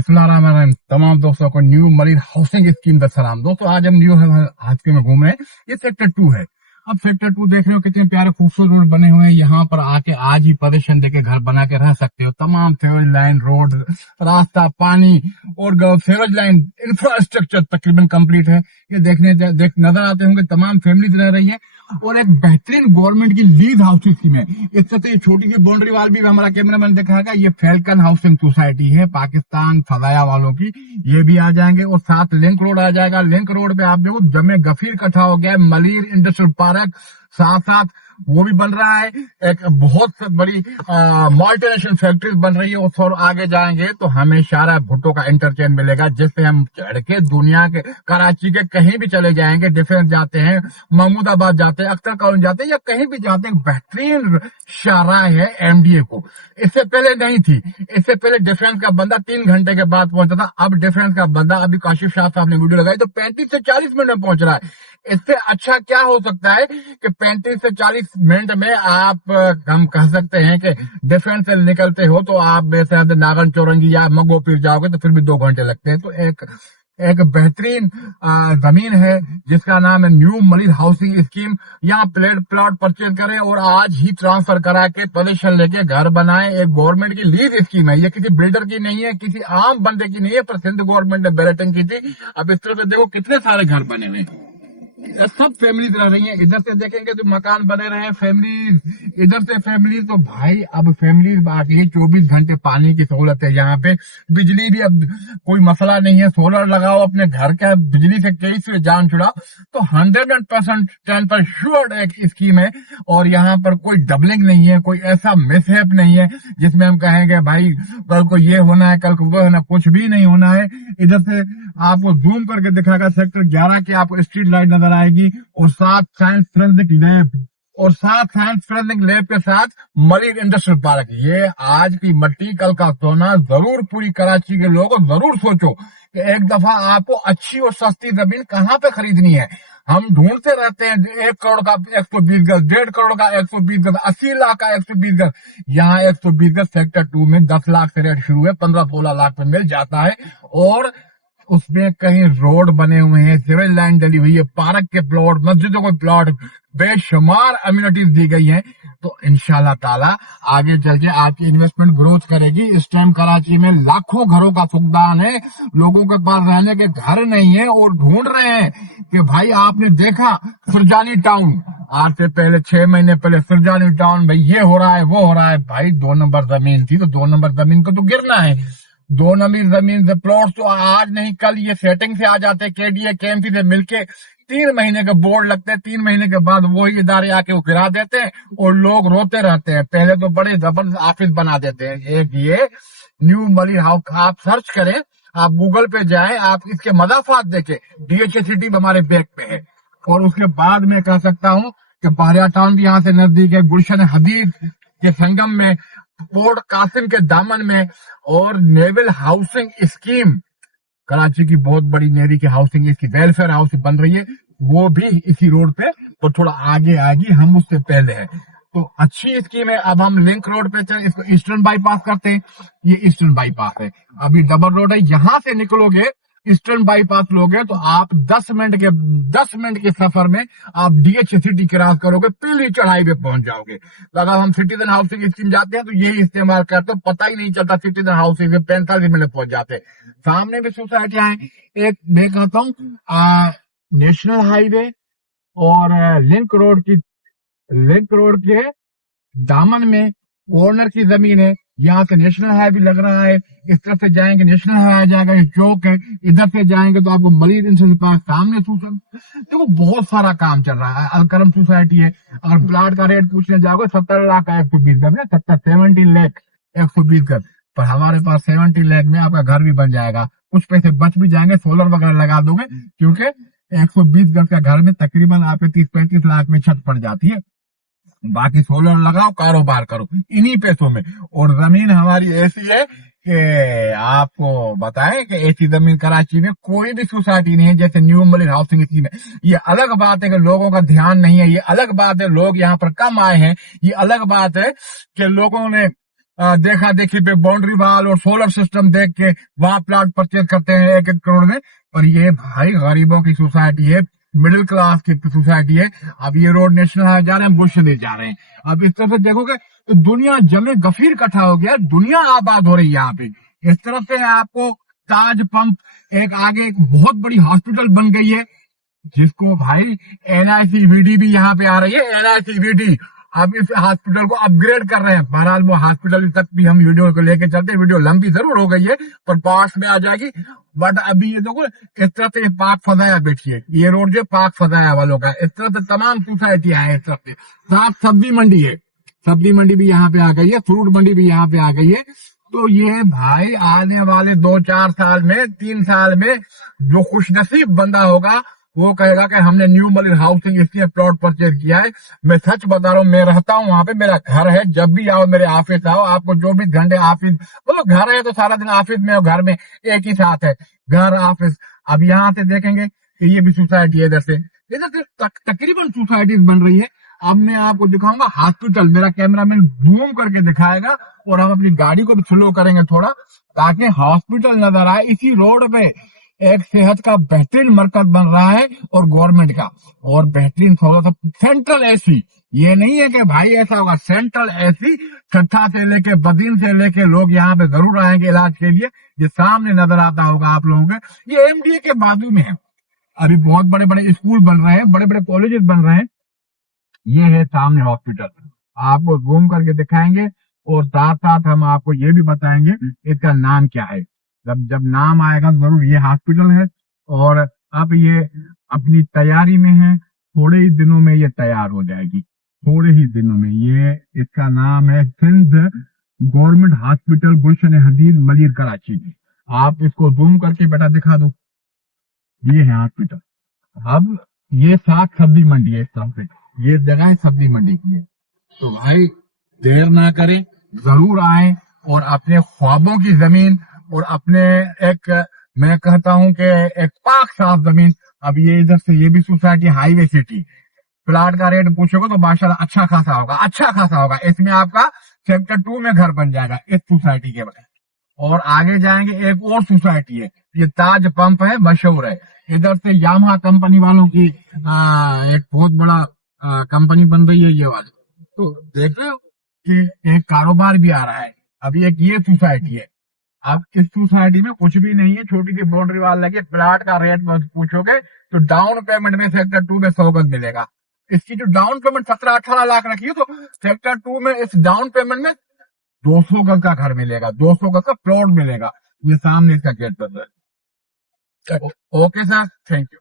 बिस्मिल्लाहिर्रहमानिर्रहीम। तमाम दोस्तों को न्यू मरीन हाउसिंग स्कीम का सलाम। दोस्तों आज हम न्यू हादसे में घूम रहे हैं। ये सेक्टर 2 है। अब सेक्टर 2 देख रहे हो कितने प्यारे खूबसूरत रोड बने हुए हैं। यहाँ पर आके आज ही परमिशन देके घर बना के रह सकते हो। तमाम सीवेज लाइन, रोड, रास्ता, पानी और सीवेज लाइन इंफ्रास्ट्रक्चर तकरीबन कंप्लीट है। ये देख नजर आते होंगे। तमाम फैमिलीज रह रही है और एक बेहतरीन गवर्नमेंट की लीज हाउसिंग स्कीम है। इससे तो ये छोटी सी बाउंड्री वाल भी हमारा कैमरामैन दिखाएगा। ये फैल्कन हाउसिंग सोसाइटी है पाकिस्तान फजाया वालों की। ये भी आ जाएंगे और साथ लिंक रोड आ जाएगा। लिंक रोड पे आप देखो जमे गफीर इकट्ठा हो गया है। मलिर इंडस्ट्रियल पार्क साथ साथ वो भी बन रहा है। एक बहुत बड़ी मल्टीनेशनल फैक्ट्रीज बन रही है। और थोड़ा आगे जाएंगे तो हमें सारा भुट्टो का इंटरचेंज मिलेगा, जिससे हम चढ़ के दुनिया के कराची के कहीं भी चले जाएंगे। डिफेंस जाते हैं, महमूदाबाद जाते हैं, अख्तर कॉलोनी जाते हैं या कहीं भी जाते हैं। बेहतरीन शाहराह है एमडीए को। इससे पहले नहीं थी। इससे पहले डिफेंस का बंदा 3 घंटे के बाद पहुंचा था। अब डिफेंस का बंदा, अभी काशिफ शाह साहब ने वीडियो लगाई तो 35 से 40 मिनट में पहुंच रहा है। इससे अच्छा क्या हो सकता है कि 35 से 40 मिनट में आप, हम कह सकते हैं कि डिफेंस से निकलते हो तो आप बेहद नागन चौरंगी या मगो पीर जाओगे तो फिर भी 2 घंटे लगते हैं। तो एक बेहतरीन जमीन है जिसका नाम है न्यू मलिर हाउसिंग स्कीम। यहाँ प्लॉट परचेज करें और आज ही ट्रांसफर करा के पोजीशन लेके घर बनाए। एक गवर्नमेंट की लीज स्कीम है। ये किसी बिल्डर की नहीं है, किसी आम बंदे की नहीं है, पर सिंध गवर्नमेंट ने बैलेटिंग की थी। अब इस तरह से देखो कितने सारे घर बने हुए हैं। सब फैमिलीज रह रही हैं। इधर से देखेंगे तो मकान बने रहे हैं फैमिलीज, इधर से फैमिलीज। तो भाई अब फैमिलीज बाकी है। 24 घंटे पानी की सहूलत है यहाँ पे। बिजली भी अब कोई मसला नहीं है। सोलर लगाओ अपने घर का, बिजली से कई से जान छुड़ाओ। तो 100% 10% श्योर एक स्कीम है। और यहाँ पर कोई डबलिंग नहीं है, कोई ऐसा मिसहैप नहीं है जिसमें हम कहेंगे भाई कल को ये होना है, कल को वो होना। कुछ भी नहीं होना है। इधर से आपको जूम करके दिखाएगा सेक्टर 11 की आपको स्ट्रीट लाइट नजर आएगी और साथ साइंस फोरेंसिक लैब के साथ मरीन इंडस्ट्रियल पार्क। ये आज की मट्टी कल का सोना। जरूर पूरी कराची के लोगों जरूर सोचो कि एक दफा आपको अच्छी और सस्ती जमीन कहाँ पे खरीदनी है। हम ढूंढते रहते हैं 1 करोड़ का 120 गज, 1.5 करोड़ का 120 गज, 80 लाख का 120 गज। यहाँ 120 गज सेक्टर 2 में 10 लाख से रेट शुरू है, 15-16 लाख में मिल जाता है। और उसमें कहीं रोड बने हुए हैं, सिविल लाइन डली हुई है, पार्क के प्लॉट, मस्जिदों के प्लॉट, बेशुमार अम्यूनिटीज दी गई हैं। तो इंशाल्लाह ताला आगे चल के आपकी इन्वेस्टमेंट ग्रोथ करेगी। इस टाइम कराची में लाखों घरों का फुकदान है। लोगों के पास रहने के घर नहीं है और ढूंढ रहे हैं कि भाई आपने देखा सुरजानी टाउन, आज से पहले 6 महीने पहले सुरजानी टाउन, भाई ये हो रहा है वो हो रहा है। भाई 2 नंबर जमीन थी तो 2 नंबर जमीन को तो गिरना है। 2 नंबर जमीन से प्लॉट तो आज नहीं कल ये सेटिंग से आ जाते। केडीए केएमसी से मिलके 3 महीने के बोर्ड लगते हैं। 3 महीने के बाद वही इदारे आके वो गिरा देते हैं और लोग रोते रहते हैं। पहले तो बड़े जबरदस्त ऑफिस बना देते हैं। एक ये न्यू मलिर हाउस आप सर्च करें, आप गूगल पे जाएं, आप इसके मदाफात देखें। डीएचए सिटी हमारे बैक पे है। और उसके बाद मैं कह सकता हूँ कि बहरिया टाउन भी यहाँ से नजदीक है। गुलशन हदीद के संगम में, पोर्ट कासिम के दामन में। और नेवल हाउसिंग स्कीम कराची की बहुत बड़ी नेवी की हाउसिंग, इसकी वेलफेयर हाउस बन रही है, वो भी इसी रोड पे और थोड़ा आगे आएगी, हम उससे पहले है। तो अच्छी स्कीम है। अब हम लिंक रोड पे चले, इसको ईस्टर्न बाईपास करते हैं। ये ईस्टर्न बाईपास है, अभी डबल रोड है। यहां से निकलोगे ईस्टर्न बाईपास लोगे तो आप 10 मिनट के सफर में आप डीएच सिटी क्रॉस करोगे, पहली चढ़ाई पे पहुंच जाओगे। अगर हम सिटीजन हाउसिंग स्कीम जाते हैं तो यही इस्तेमाल करते हैं, पता ही नहीं चलता सिटीजन हाउसिंग में 45 मिनट पहुंच जाते हैं। सामने भी सोसाइटियां हैं। एक मैं कहता हूँ नेशनल हाईवे और लिंक रोड के दामन में ओनर की जमीन है। यहाँ से नेशनल हाईवे लग रहा है। इस तरफ से जाएंगे नेशनल हाईवे आ जाएगा, ये चौक है। इधर से जाएंगे तो आपको मलिर इंडस्ट्रियल पार्क सामने देखो बहुत सारा काम चल रहा है। अलकरम सोसाइटी है। अगर प्लाट का रेट पूछने जाओगे 70 लाख का 120 गज है, 70 लाख 120 गज। पर हमारे पास 70 लाख में आपका घर भी बन जाएगा। कुछ पैसे बच भी जाएंगे, सोलर वगैरह लगा दोगे, क्योंकि 120 गज का घर में तकरीबन आपके 30-35 लाख में छत पड़ जाती है। बाकी सोलर लगाओ, कारोबार करो इन्हीं पैसों में। और जमीन हमारी ऐसी है कि आपको बताएं कि ऐसी जमीन कराची में कोई भी सोसाइटी नहीं है जैसे न्यू मलिर हाउसिंग स्कीम है। ये अलग बात है कि लोगों का ध्यान नहीं है, ये अलग बात है लोग यहाँ पर कम आए हैं, ये अलग बात है कि लोगों ने देखा देखी पे बाउंड्री वाल और सोलर सिस्टम देख के वहां प्लाट परचेज करते हैं 1-1 करोड़ में। पर ये भाई गरीबों की सोसाइटी है, मिडिल क्लास की सोसाइटी है। अब ये रोड नेशनल हाईवे जा रहे हैं, बुश ले जा रहे हैं। अब इस तरह से देखोगे तो दुनिया जमे गफीर इकट्ठा हो गया, दुनिया आबाद हो रही है यहाँ पे। इस तरफ से आपको ताज पंप, एक आगे एक बहुत बड़ी हॉस्पिटल बन गई है, जिसको भाई NICVD भी यहाँ पे आ रही है, NICVD। अब इस हॉस्पिटल को अपग्रेड कर रहे हैं। बहरहाल वो हॉस्पिटल तक भी हम वीडियो को लेके चलते हैं। वीडियो लंबी जरूर हो गई है पर पार्ट्स में आ जाएगी। बट अभी ये देखो इस तरफ से पाक फजाया बैठिए, ये रोड जो पाक फजाया वालों का, इस तरफ से तमाम सोसाइटियां हैं। इस तरफ से साथ सब्जी मंडी है, सब्जी मंडी भी यहाँ पे आ गई है, फ्रूट मंडी भी यहाँ पे आ गई है। तो ये भाई आने वाले 2-4 साल में, 3 साल में जो खुशनसीब बंदा होगा वो कहेगा कि हमने न्यू मलिर हाउसिंग इसलिए प्लॉट परचेज किया है। मैं सच बता रहा हूँ, मैं रहता हूँ वहां पे, मेरा घर है। जब भी आओ मेरे ऑफिस आओ, आपको 24 घंटे ऑफिस, मतलब घर है तो सारा दिन ऑफिस में और घर में एक ही साथ है, घर ऑफिस। अब यहाँ से देखेंगे कि ये भी सोसाइटी है, इधर से तकरीबन सोसाइटीज बन रही है। अब मैं आपको दिखाऊंगा हॉस्पिटल, मेरा कैमरामैन जूम करके दिखाएगा और हम अपनी गाड़ी को भी स्लो करेंगे थोड़ा ताकि हॉस्पिटल नजर आए। इसी रोड पे एक सेहत का बेहतरीन मरकज बन रहा है और गवर्नमेंट का, और बेहतरीन थोड़ा सा सेंट्रल AC। ये नहीं है कि भाई ऐसा होगा, सेंट्रल AC छठा से लेके बदीन से लेके लोग यहाँ पे जरूर आएंगे इलाज के लिए। ये सामने नजर आता होगा आप लोगों को, ये MDA के बाजू में है। अभी बहुत बड़े बड़े स्कूल बन रहे हैं, बड़े बड़े कॉलेजेस बन रहे हैं। ये है सामने हॉस्पिटल, आपको जूम करके दिखाएंगे और साथ साथ हम आपको ये भी बताएंगे इसका नाम क्या है। जब नाम आएगा जरूर। ये हॉस्पिटल है और अब ये अपनी तैयारी में है, थोड़े ही दिनों में ये तैयार हो जाएगी, थोड़े ही दिनों में। ये इसका नाम है सिंध गवर्नमेंट हॉस्पिटल गुलशन हदीद मलिर कराची। आप इसको जूम करके बेटा दिखा दो, ये है हॉस्पिटल। अब ये सात सब्जी मंडी है, इस तरफ से ये जगह सब्जी मंडी की है। तो भाई देर ना करें, जरूर आए और अपने ख्वाबों की जमीन और अपने एक, मैं कहता हूं कि एक पाक साफ जमीन। अब ये इधर से ये भी सोसाइटी हाईवे सिटी, प्लाट का रेट पूछोगे तो माशाल्लाह अच्छा खासा होगा, अच्छा खासा होगा। इसमें आपका सेक्टर 2 में घर बन जाएगा इस सोसाइटी के बगैर। और आगे जाएंगे एक और सोसाइटी है, ये ताज पंप है, मशहूर है। इधर से यामाहा कंपनी वालों की एक बहुत बड़ा कंपनी बन रही है ये वाली। तो देख रहे हो कि एक कारोबार भी आ रहा है। अभी एक ये सोसाइटी है। अब इस सोसाइटी में कुछ भी नहीं है, छोटी सी बाउंड्री वाल लगे। प्लाट का रेट मत पूछोगे तो डाउन पेमेंट में सेक्टर 2 में 100 गज मिलेगा। इसकी जो डाउन पेमेंट 17-18 लाख रखी है, तो सेक्टर 2 में इस डाउन पेमेंट में 200 गज का घर मिलेगा, 200 गज का प्लॉट मिलेगा। ये सामने इसका गेट पर है। Okay sir, thank you.